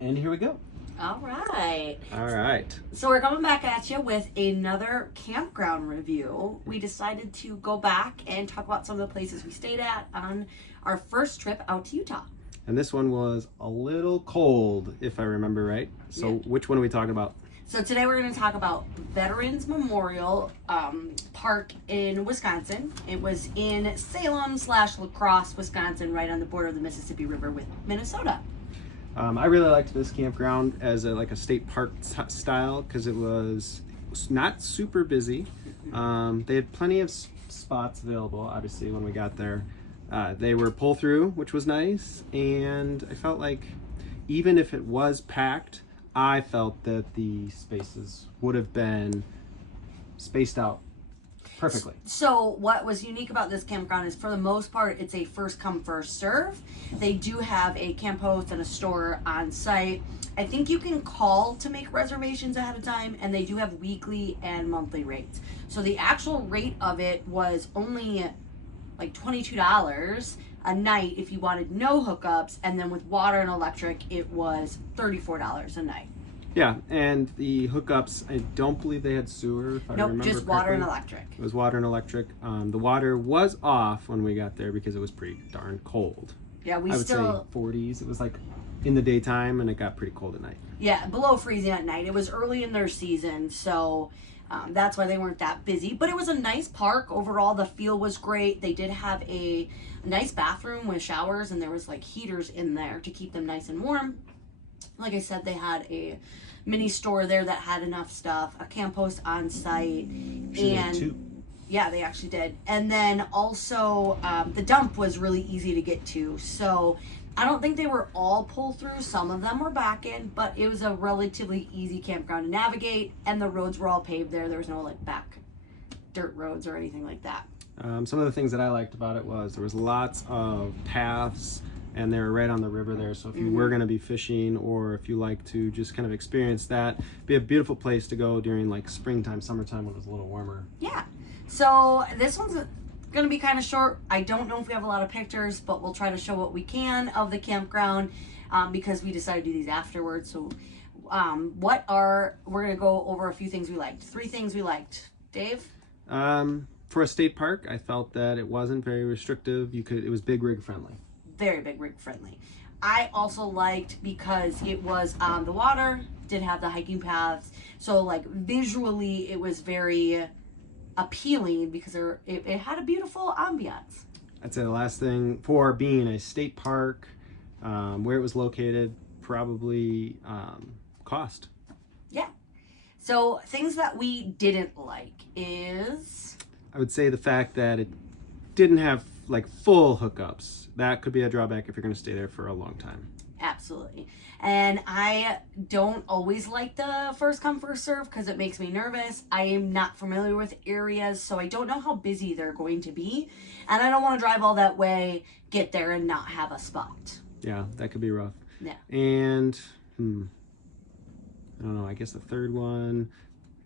And here we go. All right. All right. So we're coming back at you with another campground review. We decided to go back and talk about some of the places we stayed at on our first trip out to Utah. And this one was a little cold, if I remember right. So Yeah. which one are we talking about? So today we're going to talk about Veterans Memorial Park in Wisconsin. It was in Salem/La Crosse, Wisconsin, right on the border of the Mississippi River with Minnesota. I really liked this campground as a state park style because it was not super busy. They had plenty of spots available, obviously, when we got there. They were pull through, which was nice, and I felt like even if it was packed, I felt that the spaces would have been spaced out perfectly. So what was unique about this campground is, for the most part, it's a first come first serve. They do have a camp host and a store on site. I think you can call to make reservations ahead of time, and they do have weekly and monthly rates. So the actual rate of it was only like $22 a night if you wanted no hookups, and then with water and electric it was $34 a night. Yeah, and the hookups, I don't believe they had sewer, if I remember Nope, just correctly. water and electric. It was water and electric. The water was off when we got there because it was pretty darn cold. Yeah, I would say 40s. It was like in the daytime, and it got pretty cold at night. Yeah, below freezing at night. It was early in their season, so that's why they weren't that busy. But it was a nice park. Overall, the feel was great. They did have a nice bathroom with showers, and there was like heaters in there to keep them nice and warm. Like I said, they had a mini store there that had enough stuff, a camp host on site, and yeah, they actually did. And then also the dump was really easy to get to. So I don't think they were all pull through. Some of them were back in, but it was a relatively easy campground to navigate, and the roads were all paved there. There was no like back dirt roads or anything like that. Some of the things that I liked about it was there was lots of paths, and they were right on the river there. So if you were going to be fishing, or if you like to just kind of experience that, it'd be a beautiful place to go during like springtime, summertime when it was a little warmer. Yeah. So this one's going to be kind of short. I don't know if we have a lot of pictures, but we'll try to show what we can of the campground because we decided to do these afterwards. So we're going to go over a few things we liked. 3 things we liked. Dave? For a state park, I felt that it wasn't very restrictive. It was big rig friendly. Very big rig friendly. I also liked because it was on the water, did have the hiking paths, so like visually it was very appealing because it had a beautiful ambiance. I'd say the last thing, for being a state park, where it was located, probably cost. Yeah. So things that we didn't like is, I would say the fact that it didn't have like full hookups. That could be a drawback if you're going to stay there for a long time. absolutely. And I don't always like the first come first serve because it makes me nervous. I am not familiar with areas, so I don't know how busy they're going to be, and I don't want to drive all that way, get there and not have a spot. Yeah, that could be rough. Yeah. And I don't know, I guess the third one,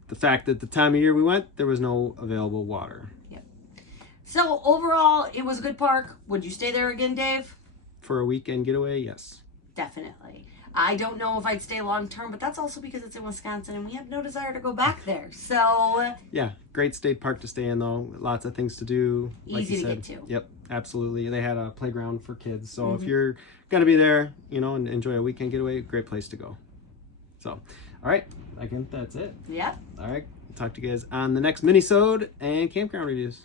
the fact that the time of year we went, there was no available water. Yep. So overall, it was a good park. Would you stay there again, Dave? For a weekend getaway, yes. Definitely. I don't know if I'd stay long term, but that's also because it's in Wisconsin and we have no desire to go back there. So yeah, great state park to stay in though. Lots of things to do. Easy to get to. Yep, absolutely. They had a playground for kids. So if you're gonna be there, and enjoy a weekend getaway, great place to go. So, all right, I think that's it. Yep. All right, talk to you guys on the next mini-sode and campground reviews.